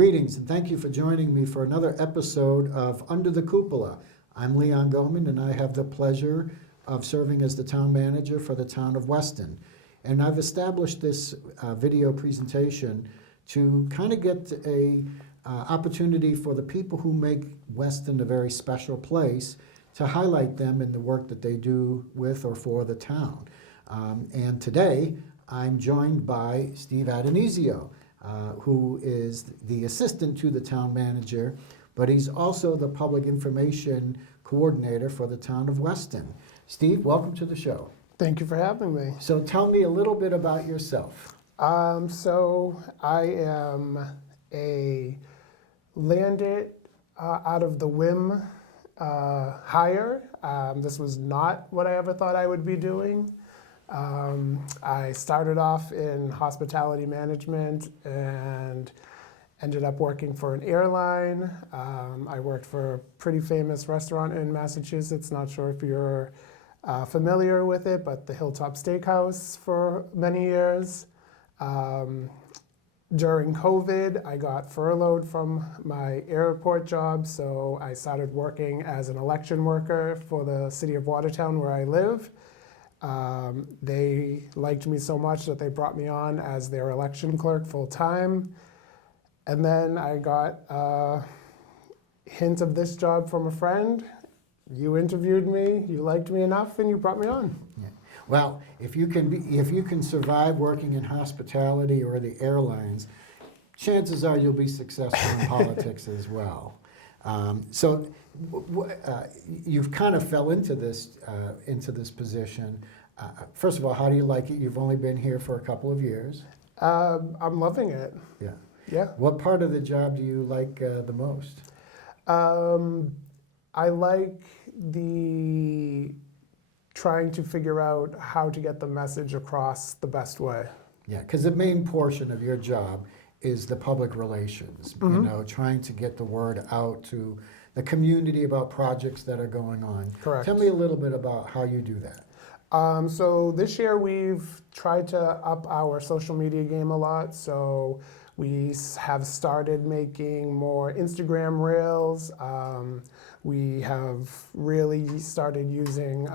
Greetings and thank you for joining me for another episode of Under the Cupola. I'm Leon Goldman and I have the pleasure of serving as the town manager for the town of Weston. And I've established this video presentation to kind of get a opportunity for the people who make Weston a very special place to highlight them in the work that they do with or for the town. And today I'm joined by Steve Addonizio, who is the assistant to the town manager, but he's also the public information coordinator for the town of Weston. Steve, welcome to the show. Thank you for having me. So tell me a little bit about yourself. So I am a landed out of the whim hire. This was not what I ever thought I would be doing. I started off in hospitality management and ended up working for an airline. I worked for a pretty famous restaurant in Massachusetts. Not sure if you're familiar with it, but the Hilltop Steakhouse for many years. During COVID, I got furloughed from my airport job, so I started working as an election worker for the city of Watertown where I live. They liked me so much that they brought me on as their election clerk full time. And then I got a hint of this job from a friend. You interviewed me, you liked me enough, and you brought me on. Yeah. Well, if you can survive working in hospitality or the airlines, chances are you'll be successful in politics as well. So you've kind of fell into this position. First of all, how do you like it? You've only been here for a couple of years. I'm loving it. Yeah. Yeah. What part of the job do you like the most? I like the trying to figure out how to get the message across the best way. Yeah, because the main portion of your job is the public relations, Mm-hmm. you know, trying to get the word out to the community about projects that are going on. Correct. Tell me a little bit about how you do that. So this year we've tried to up our social media game a lot. So we have started making more Instagram reels. We have really started using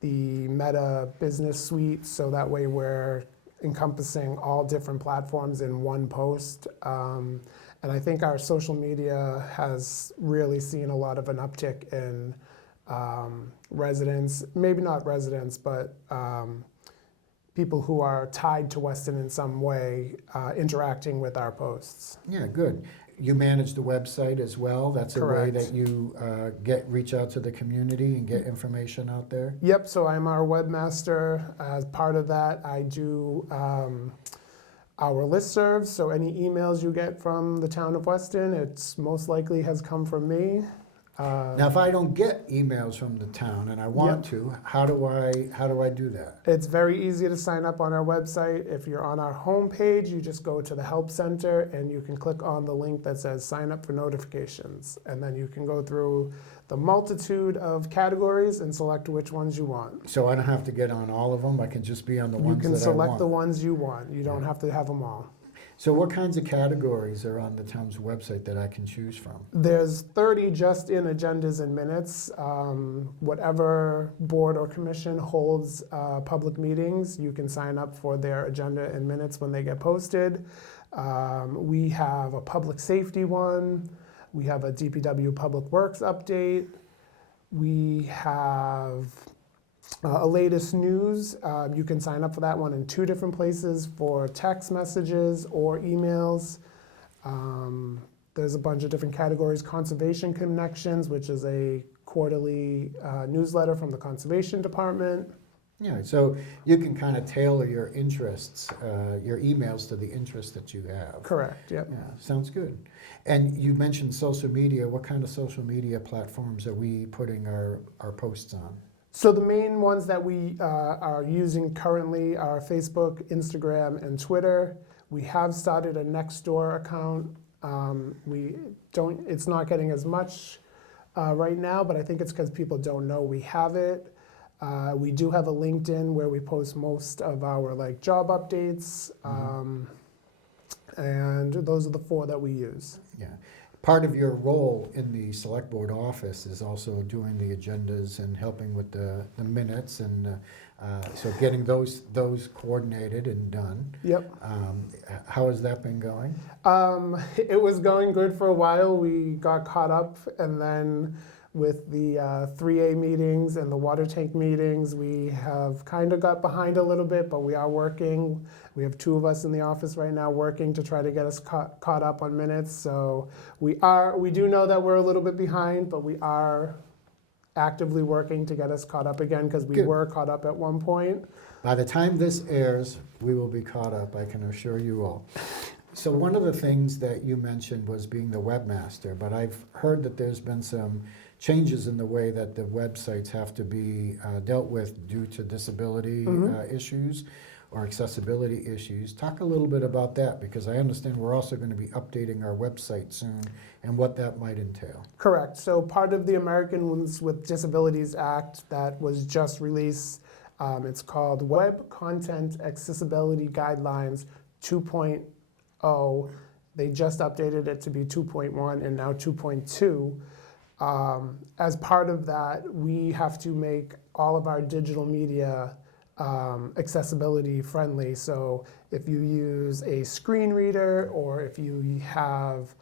the Meta Business Suite, so that way we're encompassing all different platforms in one post. And I think our social media has really seen a lot of an uptick in residents, maybe not residents, but people who are tied to Weston in some way interacting with our posts. Yeah, good. You manage the website as well. That's a way Correct. that you reach out to the community and get information out there. Yep, so I'm our webmaster. As part of that, I do our listservs, so any emails you get from the town of Weston, it's most likely has come from me. Now, if I don't get emails from the town and I want to, how do I do that? It's very easy to sign up on our website. If you're on our homepage, you just go to the Help Center and you can click on the link that says Sign Up for Notifications. And then you can go through the multitude of categories and select which ones you want. So I don't have to get on all of them. I can just be on the ones that I want. You can select the ones you want. You don't have to have them all. So what kinds of categories are on the town's website that I can choose from? There's 30 just in agendas and minutes. Whatever board or commission holds public meetings, you can sign up for their agenda and minutes when they get posted. We have a public safety one. We have a DPW Public Works update. We have a latest news. You can sign up for that one in 2 different places for text messages or emails. There's a bunch of different categories. Conservation Connections, which is a quarterly newsletter from the Conservation Department. Yeah, so you can kind of tailor your interests, your emails to the interests that you have. Correct, yep. Yeah, sounds good. And you mentioned social media. What kind of social media platforms are we putting our posts on? So the main ones that we are using currently are Facebook, Instagram, and Twitter. We have started a Nextdoor account. It's not getting as much right now, but I think it's because people don't know we have it. We do have a LinkedIn where we post most of our job updates. and those are the 4 that we use. Yeah. Part of your role in the select board office is also doing the agendas and helping with the minutes, and so getting those coordinated and done. Yep. How has that been going? It was going good for a while. We got caught up, and then with the 3A meetings and the water tank meetings, we have kind of got behind a little bit, but we are working. We have 2 of us in the office right now working to try to get us caught up on minutes. So we do know that we're a little bit behind, but we are actively working to get us caught up again, because we Good. were caught up at one point. By the time this airs, we will be caught up, I can assure you all. So one of the things that you mentioned was being the webmaster, but I've heard that there's been some changes in the way that the websites have to be dealt with due to disability issues or accessibility issues. Talk a little bit about that, because I understand we're also going to be updating our website soon and what that might entail. Correct. So part of the Americans with Disabilities Act that was just released, it's called Web Content Accessibility Guidelines 2.0. They just updated it to be 2.1 and now 2.2. As part of that, we have to make all of our digital media accessibility friendly. So if you use a screen reader, or if you have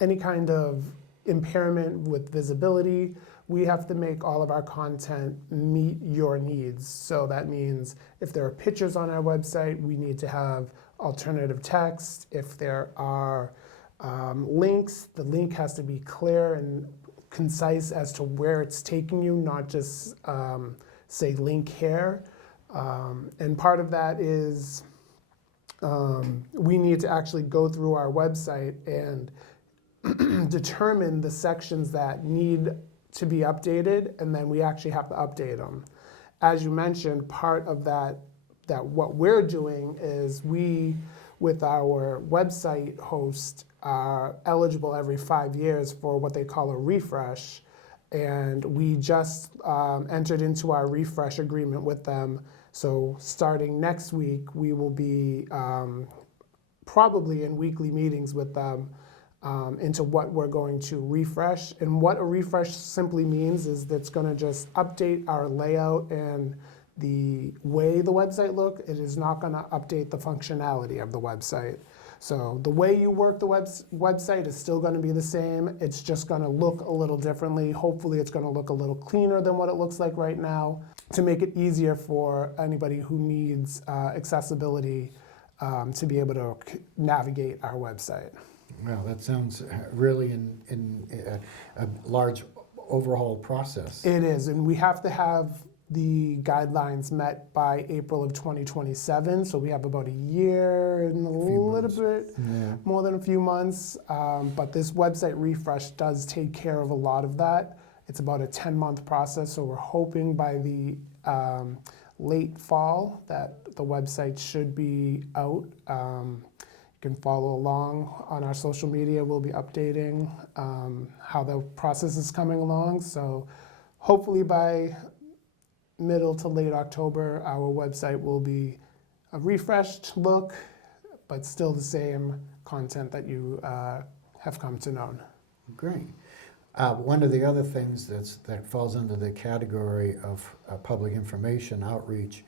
any kind of impairment with visibility, we have to make all of our content meet your needs. So that means if there are pictures on our website, we need to have alternative text. If there are links, the link has to be clear and concise as to where it's taking you, not just say link here. And part of that is we need to actually go through our website and determine the sections that need to be updated, and then we actually have to update them. As you mentioned, part of that what we're doing is we, with our website host, are eligible every 5 years for what they call a refresh. And we just entered into our refresh agreement with them. So starting next week, we will be probably in weekly meetings with them into what we're going to refresh. And what a refresh simply means is that it's going to just update our layout and the way the website looks. It is not going to update the functionality of the website. So the way you work the website is still going to be the same. It's just going to look a little differently. Hopefully it's going to look a little cleaner than what it looks like right now, to make it easier for anybody who needs accessibility to be able to navigate our website. Well, that sounds really in a large overhaul process. It is, and we have to have the guidelines met by April of 2027, so we have about a year and a little bit more than a few months. But this website refresh does take care of a lot of that. It's about a 10-month process, so we're hoping by the late fall that the website should be out. You can follow along on our social media. We'll be updating how the process is coming along. So hopefully by middle to late October, our website will be a refreshed look, but still the same content that you have come to know. Great. One of the other things that falls under the category of public information outreach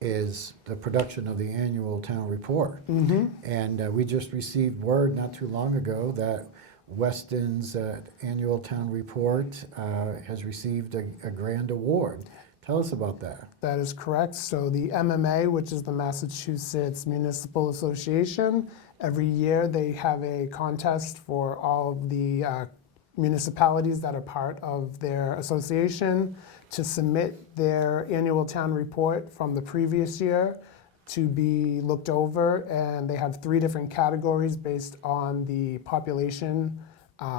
is the production of the annual town report. Mm-hmm. And we just received word not too long ago that Weston's annual town report has received a grand award. Tell us about that. That is correct. So the MMA, which is the Massachusetts Municipal Association, every year they have a contest for all of the municipalities that are part of their association to submit their annual town report from the previous year to be looked over. And they have 3 different categories based on the population.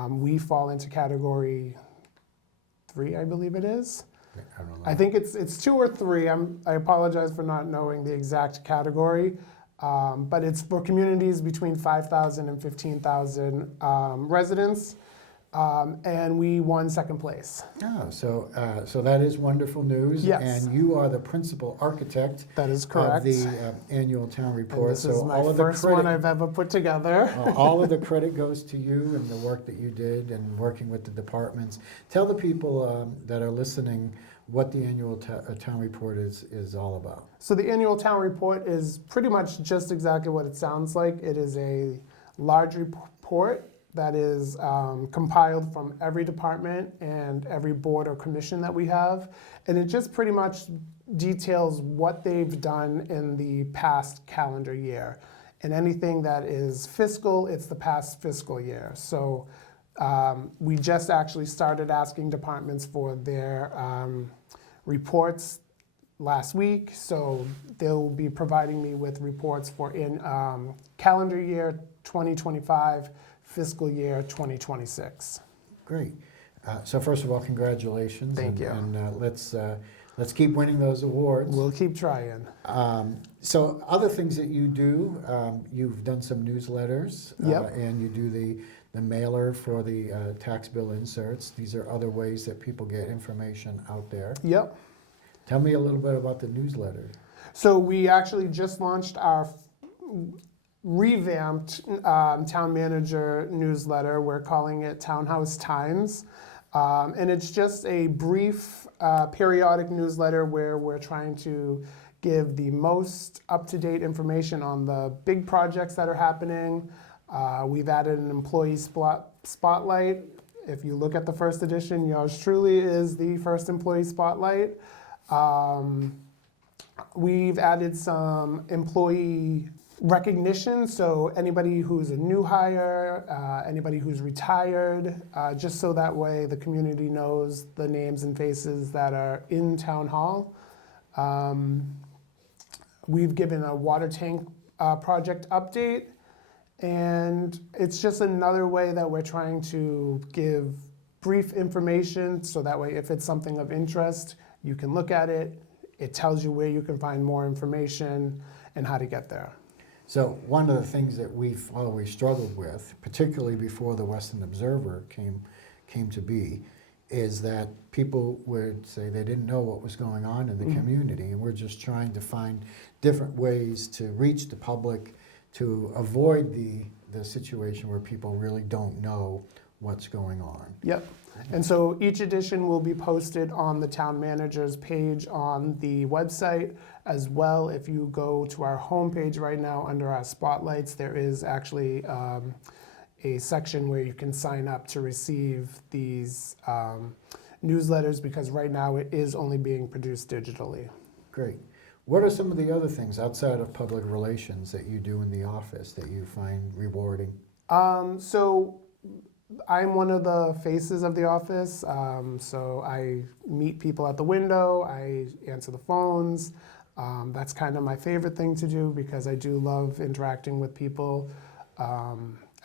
We fall into category 3, I believe it is. I don't know. I think it's 2 or 3. I apologize for not knowing the exact category, but it's for communities between 5,000 and 15,000 residents. and we won second place. Oh, so that is wonderful news. Yes. And you are the principal architect That is of correct. the annual town report. And this is my all of the first credit, one I've ever put together. all of the credit goes to you and the work that you did and working with the departments. Tell the people that are listening what the annual town report is all about. So the annual town report is pretty much just exactly what it sounds like. It is a large report that is compiled from every department and every board or commission that we have. And it just pretty much details what they've done in the past calendar year. And anything that is fiscal, it's the past fiscal year. So we just actually started asking departments for their reports last week. So they'll be providing me with reports for in calendar year 2025, fiscal year 2026. Great. So first of all, congratulations. Thank you. And let's keep winning those awards. We'll keep trying. So other things that you do, you've done some newsletters, Yep. and you do the mailer for the tax bill inserts. These are other ways that people get information out there. Yep. Tell me a little bit about the newsletter. So we actually just launched our revamped town manager newsletter. We're calling it Townhouse Times. And it's just a brief periodic newsletter where we're trying to give the most up-to-date information on the big projects that are happening. We've added an employee spotlight. If you look at the first edition, yours truly is the first employee spotlight. We've added some employee recognition, so anybody who's a new hire, anybody who's retired, just so that way the community knows the names and faces that are in town hall. We've given a water tank project update, and it's just another way that we're trying to give brief information so that way if it's something of interest, you can look at it. It tells you where you can find more information and how to get there. So one of the things that we've always struggled with, particularly before the Weston Observer came to be, is that people would say they didn't know what was going on in the community, and we're just trying to find different ways to reach the public to avoid the situation where people really don't know what's going on. Yep. And so each edition will be posted on the town manager's page on the website as well. If you go to our homepage right now under our spotlights, there is actually a section where you can sign up to receive these newsletters because right now it is only being produced digitally. Great. What are some of the other things outside of public relations that you do in the office that you find rewarding? So I'm one of the faces of the office, so I meet people at the window, I answer the phones. That's kind of my favorite thing to do because I do love interacting with people. I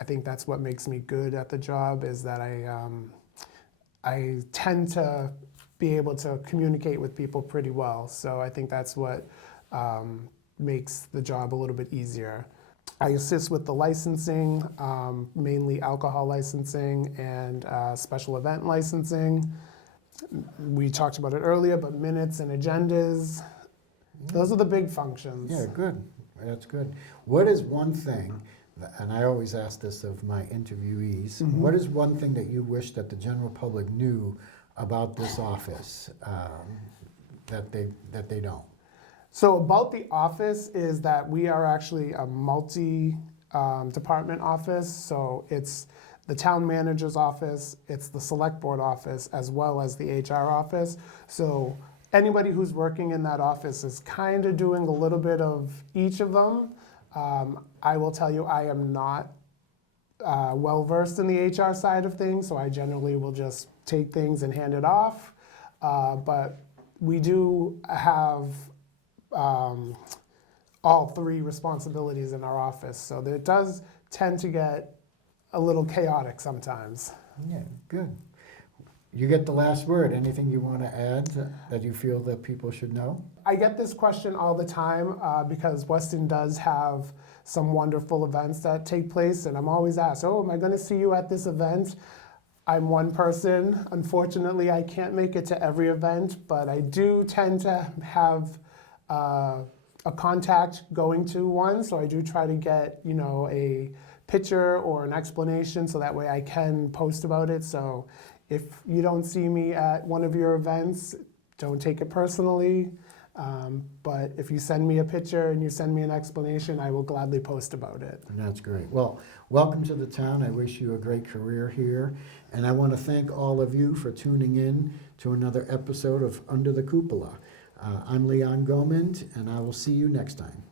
think that's what makes me good at the job is that I tend to be able to communicate with people pretty well. So I think that's what makes the job a little bit easier. I assist with the licensing, mainly alcohol licensing and special event licensing. We talked about it earlier, but minutes and agendas, those are the big functions. Yeah, good. That's good. What is one thing, and I always ask this of my interviewees, what is one thing that you wish that the general public knew about this office that they don't? So about the office is that we are actually a multi-department office. So it's the town manager's office, it's the select board office, as well as the HR office. So anybody who's working in that office is kind of doing a little bit of each of them. I will tell you, I am not well-versed in the HR side of things, so I generally will just take things and hand it off. But we do have all three responsibilities in our office. So it does tend to get a little chaotic sometimes. Yeah, good. You get the last word. Anything you want to add that you feel that people should know? I get this question all the time because Weston does have some wonderful events that take place, and I'm always asked, oh, am I going to see you at this event? I'm one person. Unfortunately, I can't make it to every event, but I do tend to have a contact going to one, so I do try to get, a picture or an explanation so that way I can post about it. So if you don't see me at one of your events, don't take it personally. But if you send me a picture and you send me an explanation, I will gladly post about it. And that's great. Well, welcome to the town. I wish you a great career here. And I want to thank all of you for tuning in to another episode of Under the Cupola. I'm Leon Gomond, and I will see you next time.